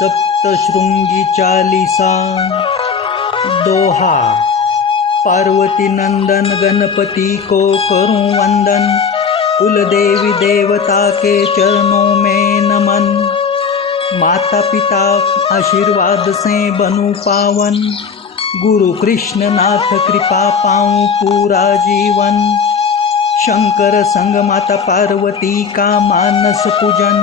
सप्तशृंगी चालीसा। दोहा। पार्वती नंदन गणपति को करूं वंदन, कुल देवी देवता के चरणों में नमन। माता पिता आशीर्वाद से बनूं पावन, गुरु कृष्ण नाथ कृपा पाऊं पूरा जीवन। शंकर संग माता पार्वती का मानस पूजन,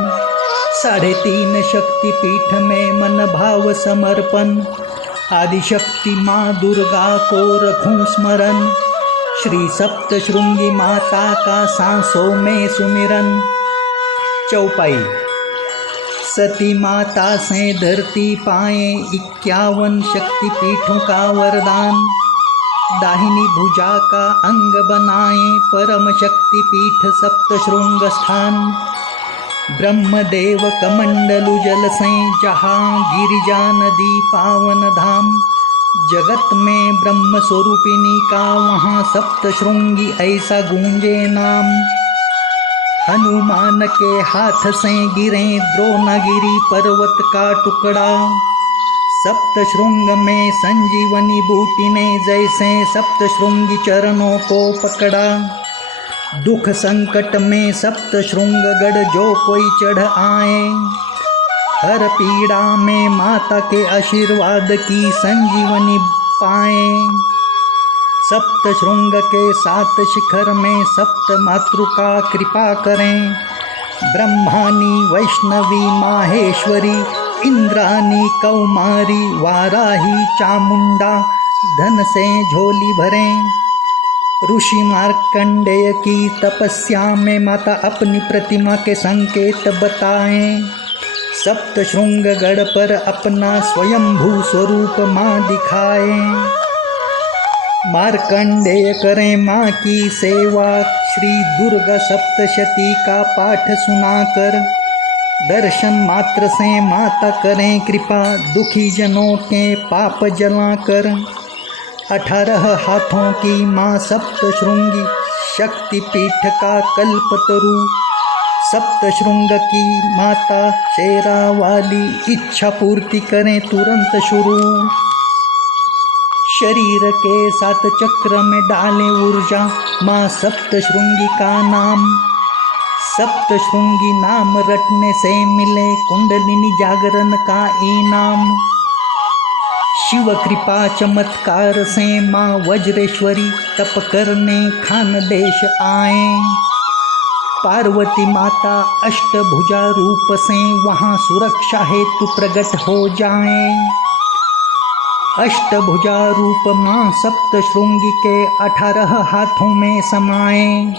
3.5 शक्ति पीठ में मन भाव समर्पण। आदिशक्ति माँ दुर्गा को रखूं स्मरण, श्री सप्तशृंगी माता का सांसों में सुमिरन। चौपाई। सती माता से धरती पाए 51 शक्ति पीठों का वरदान। दाहिनी भुजा का अंग बनाए परम शक्ति पीठ सप्तशृंग स्थान। ब्रह्मदेव कमंडलु जल से जहाँ गिरिजा नदी पावन धाम। जगत में ब्रह्म स्वरूपिणी का वहाँ सप्तशृंगी ऐसा गूंजे नाम। हनुमान के हाथ से गिरे द्रोणगिरि पर्वत का टुकड़ा। सप्तशृंग में संजीवनी बूटी ने जैसे सप्तशृंगी चरणों को पकड़ा। दुख संकट में सप्तशृंगगढ़ जो कोई चढ़ आए, हर पीड़ा में माता के आशीर्वाद की संजीवनी पाए। सप्तशृंग के 7 शिखर में सप्त मातृका कृपा करें। ब्रह्मानी वैष्णवी माहेश्वरी, इंद्रानी कौमारी वाराही चामुंडा धन से झोली भरें। ऋषि मार्कंडेय की तपस्या में माता अपनी प्रतिमा के संकेत बताएं। सप्तशृंगगढ़ पर अपना स्वयंभू स्वरूप माँ दिखाएं। मार्कंडेय करें माँ की सेवा, श्री दुर्गा सप्तशती का पाठ सुनाकर। दर्शन मात्र से माता करें कृपा, दुखी जनों के पाप जलाकर। 18 हाथों की माँ सप्तशृंगी, शक्ति पीठ का कल्पतरु। सप्तशृंग की माता शेरा वाली, इच्छा पूर्ति करें तुरंत शुरू। शरीर के 7 चक्र में डालें ऊर्जा, माँ सप्तशृंगी का नाम। सप्तशृंगी नाम रटने से मिले कुंडलिनी जागरण का इनाम। शिव कृपा चमत्कार से माँ वज्रेश्वरी तप करने खानदेश आए। पार्वती माता अष्टभुजा रूप से वहाँ सुरक्षा हेतु प्रकट हो जाएं। अष्टभुजा रूप माँ सप्तशृंगी के 18 हाथों में समाएं।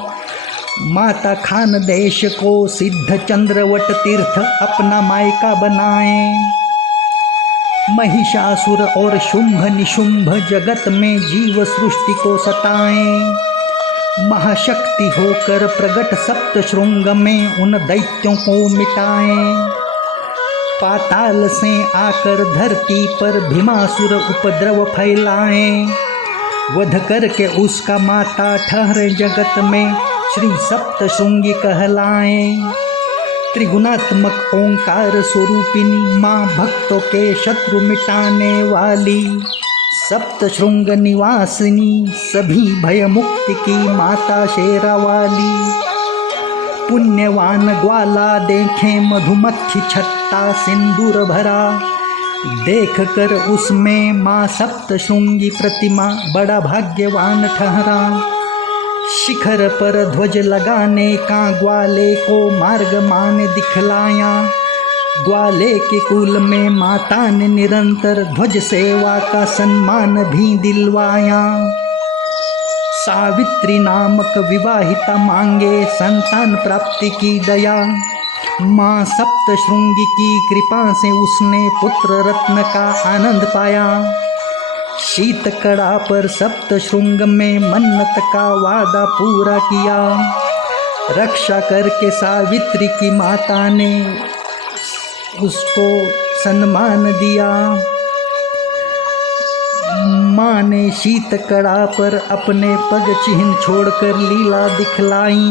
माता खानदेश को सिद्ध चंद्रवट तीर्थ अपना मायका बनाएं। महिषासुर और शुंभ निशुंभ जगत में जीव सृष्टि को सताएं। महाशक्ति होकर प्रगट सप्तशृंग में उन दैत्यों को मिटाएं। पाताल से आकर धरती पर भीमासुर उपद्रव फैलाएं। वध करके उसका माता ठहरे जगत में, श्री सप्तशृंगी कहलाएं। त्रिगुणात्मक ओंकार स्वरूपिणी माँ, भक्तों के शत्रु मिटाने वाली। सप्तशृंग निवासिनी, सभी भय मुक्ति की माता शेरा वाली। पुण्यवान ग्वाला देखें मधुमक्खी छत्ता सिंदूर भरा। देख कर उसमें माँ सप्तशृंगी प्रतिमा बड़ा भाग्यवान ठहरा। शिखर पर ध्वज लगाने का ग्वाले को मार्ग मान दिखलाया। ग्वाले के कुल में माता ने निरंतर ध्वज सेवा का सम्मान भी दिलवाया। सावित्री नामक विवाहिता मांगे संतान प्राप्ति की दया। माँ सप्तशृंगी की कृपा से उसने पुत्र रत्न का आनंद पाया। शीत कड़ा पर सप्तशृंग में मन्नत का वादा पूरा किया। रक्षा करके सावित्री की माता ने उसको सम्मान दिया। माँ ने शीत कड़ा पर अपने पग चिन्ह छोड़कर लीला दिखलाई।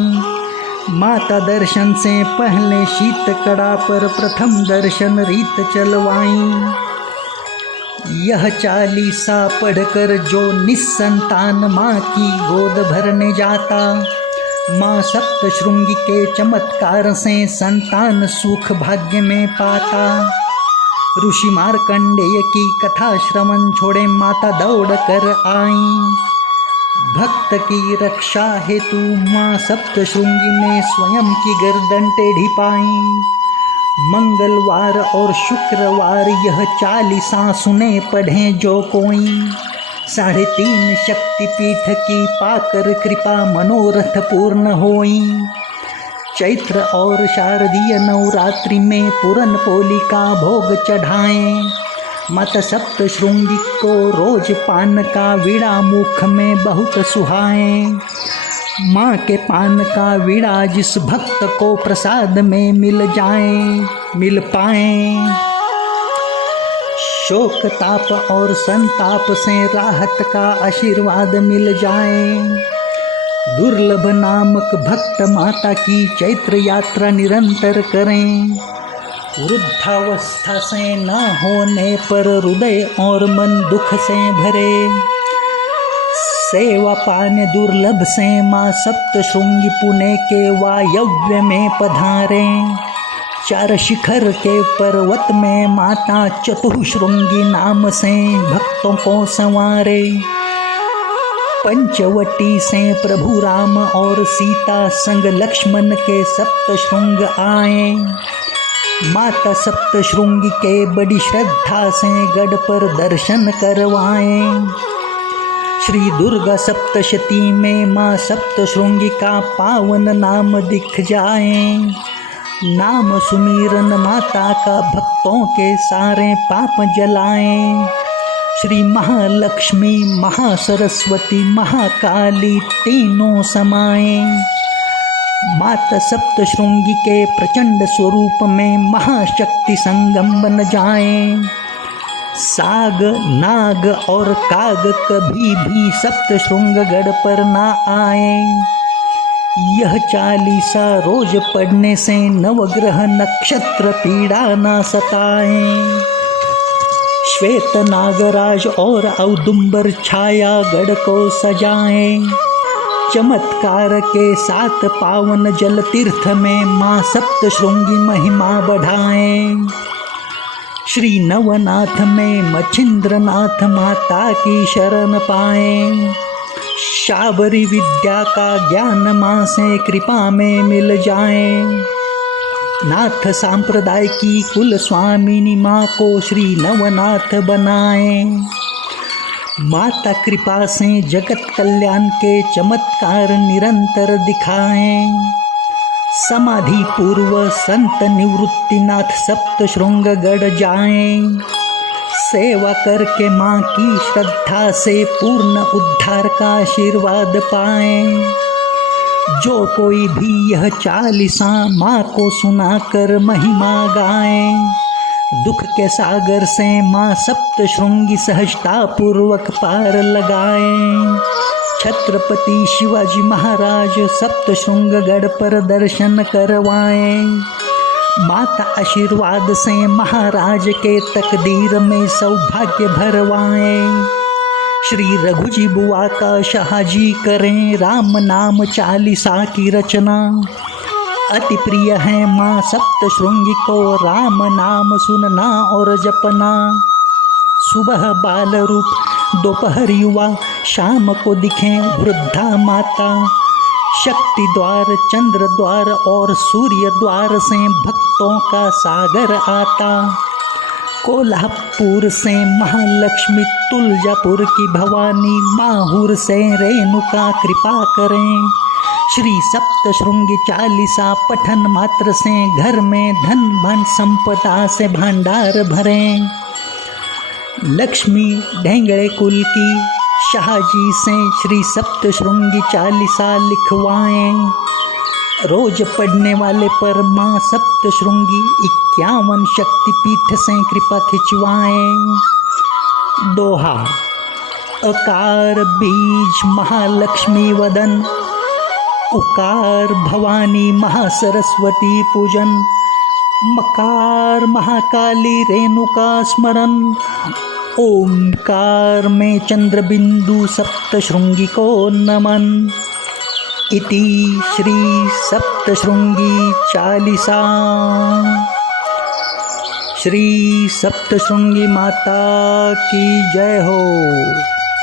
माता दर्शन से पहले शीत कड़ा पर प्रथम दर्शन रीत चलवाई। यह चालीसा पढ़कर जो निस्संतान माँ की गोद भरने जाता, माँ सप्तशृंगी के चमत्कार से संतान सुख भाग्य में पाता। ऋषि मार्कंडेय की कथा श्रवण छोड़े माता दौड़ कर आई। भक्त की रक्षा हेतु माँ सप्तशृंगी ने स्वयं की गर्दन टेढ़ी पाई। मंगलवार और शुक्रवार यह चालीसा सुने पढ़े जो कोई, 3.5 शक्तिपीठ की पाकर कृपा मनोरथ पूर्ण होई। चैत्र और शारदीय नवरात्रि में पूरन पोली का भोग चढ़ाएं। माता सप्तशृंगी को रोज पान का वीड़ा मुख में बहुत सुहाएं। माँ के पान का वीड़ा जिस भक्त को प्रसाद में मिल पाएं, शोक ताप और संताप से राहत का आशीर्वाद मिल जाए। दुर्लभ नामक भक्त माता की चैत्र यात्रा निरंतर करें। वृद्धावस्था से न होने पर हृदय और मन दुख से भरे, सेवा पाने दुर्लभ से माँ सप्तशृंगी पुणे के वायव्य में पधारें। 4 शिखर के पर्वत में माता चतुःशृंगी नाम से भक्तों को संवारे। पंचवटी से प्रभु राम और सीता संग लक्ष्मण के सप्तशृंग आए। माता सप्तशृंगी के बड़ी श्रद्धा से गढ़ पर दर्शन करवाएं। श्री दुर्गा सप्तशती में माँ सप्तशृंगी का पावन नाम दिख जाए। नाम सुमिरन माता का भक्तों के सारे पाप जलाएं। श्री महालक्ष्मी, महासरस्वती, महाकाली तीनों समाएं। माता सप्तशृंगी के प्रचंड स्वरूप में महाशक्ति संगम बन जाएं। साग, नाग और काग कभी भी सप्तशृंगगढ़ पर ना आए। यह चालीसा रोज पढ़ने से नवग्रह नक्षत्र पीड़ा ना सताएं। श्वेत नागराज और औदुंबर छाया गढ़ को सजाएं। चमत्कार के साथ पावन जल तीर्थ में माँ सप्तशृंगी महिमा बढ़ाएं। श्री नवनाथ में मच्छिंद्रनाथ माता की शरण पाएं। शाबरी विद्या का ज्ञान माँ से कृपा में मिल जाए। नाथ सांप्रदाय की कुल स्वामिनी माँ को श्री नवनाथ बनाएं। माता कृपा से जगत कल्याण के चमत्कार निरंतर दिखाएं। समाधि पूर्व संत निवृत्तिनाथ सप्तशृंगगढ़ जाएं। सेवा करके माँ की श्रद्धा से पूर्ण उद्धार का आशीर्वाद पाएं। जो कोई भी यह चालीसा माँ को सुनाकर महिमा गाएं, दुख के सागर से माँ सप्तशृंगी सहजता पूर्वक पार लगाएं। छत्रपति शिवाजी महाराज सप्तशृंगगढ़ पर दर्शन करवाएं। माता आशीर्वाद से महाराज के तकदीर में सौभाग्य भरवाएं। श्री रघुजी बुआ का शाहजी करें राम नाम चालीसा की रचना। अति प्रिय है माँ सप्तशृंगी को राम नाम सुनना और जपना। सुबह बाल रूप, दोपहर युवा, शाम को दिखें वृद्धा माता। शक्ति द्वार, चंद्र द्वार और सूर्य द्वार से भक्तों का सागर आता। कोल्हापुर से महालक्ष्मी, तुलजापुर की भवानी, माहूर से रेणुका कृपा करें। श्री सप्तशृंगी चालीसा पठन मात्र से घर में धन धन संपदा से भंडार भरें। लक्ष्मी ढेंगड़े कुल की शाहजी से श्री सप्तशृंगी चालीसा लिखवाएं। रोज पढ़ने वाले पर माँ सप्तशृंगी 51 शक्तिपीठ से कृपा खिंचवाएं। दोहा। अकार बीज महालक्ष्मी वदन, उकार भवानी महासरस्वती पूजन, मकार महाकाली रेणुका स्मरण, ओंकार में चंद्रबिंदु सप्तशृंगी को नमन। इति श्री सप्तशृंगी चालीसा। श्री सप्तशृंगी माता की जय हो।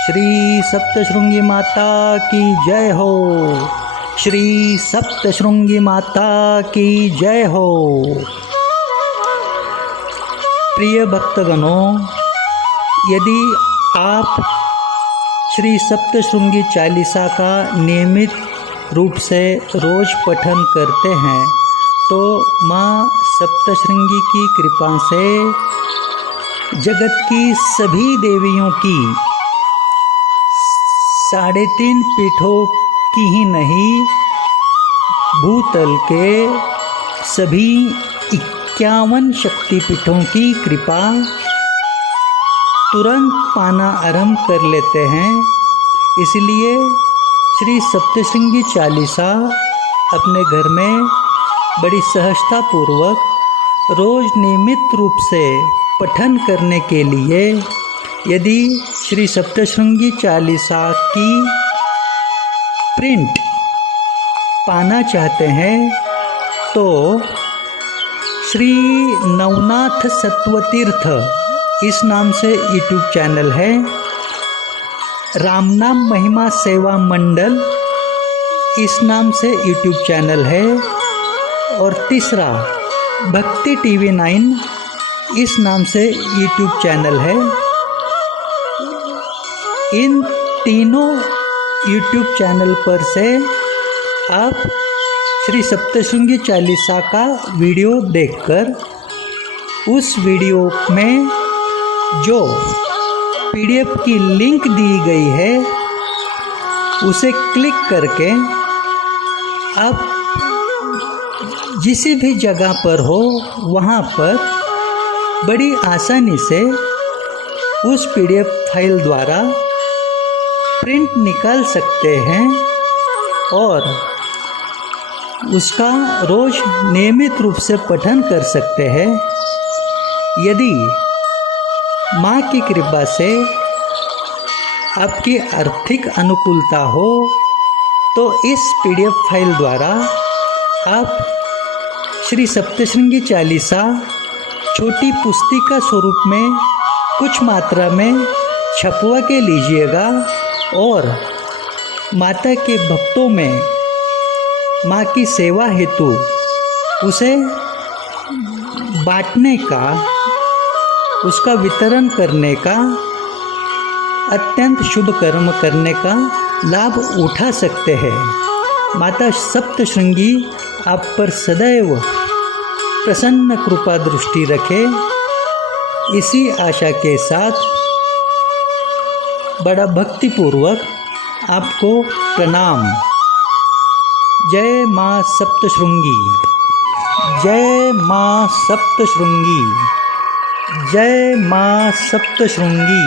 श्री सप्तशृंगी माता की जय हो। श्री सप्तशृंगी माता की जय हो। प्रिय भक्तगणों, यदि आप श्री सप्तशृंगी चालीसा का नियमित रूप से रोज पठन करते हैं तो माँ सप्तशृंगी की कृपा से जगत की सभी देवियों की 3.5 पीठों की ही नहीं, भूतल के सभी 51 शक्तिपीठों की कृपा तुरंत पाना आरंभ कर लेते हैं। इसलिए श्री सप्तशृंगी चालीसा अपने घर में बड़ी सहजतापूर्वक रोज नियमित रूप से पठन करने के लिए यदि श्री सप्तशृंगी चालीसा की प्रिंट पाना चाहते हैं तो श्री नवनाथ सत्वतीर्थ इस नाम से यूट्यूब चैनल है, रामनाम महिमा सेवा मंडल इस नाम से यूट्यूब चैनल है, और तीसरा भक्ति टीवी 9 इस नाम से यूट्यूब चैनल है। इन तीनों यूट्यूब चैनल पर से आप श्री सप्तशृंगी चालीसा का वीडियो देखकर उस वीडियो में जो PDF की लिंक दी गई है उसे क्लिक करके आप जिस भी जगह पर हो वहाँ पर बड़ी आसानी से उस PDF फाइल द्वारा प्रिंट निकाल सकते हैं और उसका रोज नियमित रूप से पठन कर सकते हैं। यदि माँ की कृपा से आपकी आर्थिक अनुकूलता हो तो इस PDF फाइल द्वारा आप श्री सप्तशृंगी चालीसा छोटी पुस्तिका स्वरूप में कुछ मात्रा में छपवा के लीजिएगा और माता के भक्तों में माँ की सेवा हेतु उसे बांटने का, उसका वितरण करने का, अत्यंत शुभ कर्म करने का लाभ उठा सकते हैं। माता सप्तशृंगी आप पर सदैव प्रसन्न कृपा दृष्टि रखे, इसी आशा के साथ बड़ा भक्तिपूर्वक आपको प्रणाम। जय माँ सप्तशृंगी, जय माँ सप्तशृंगी, जय माँ सप्तशृंगी।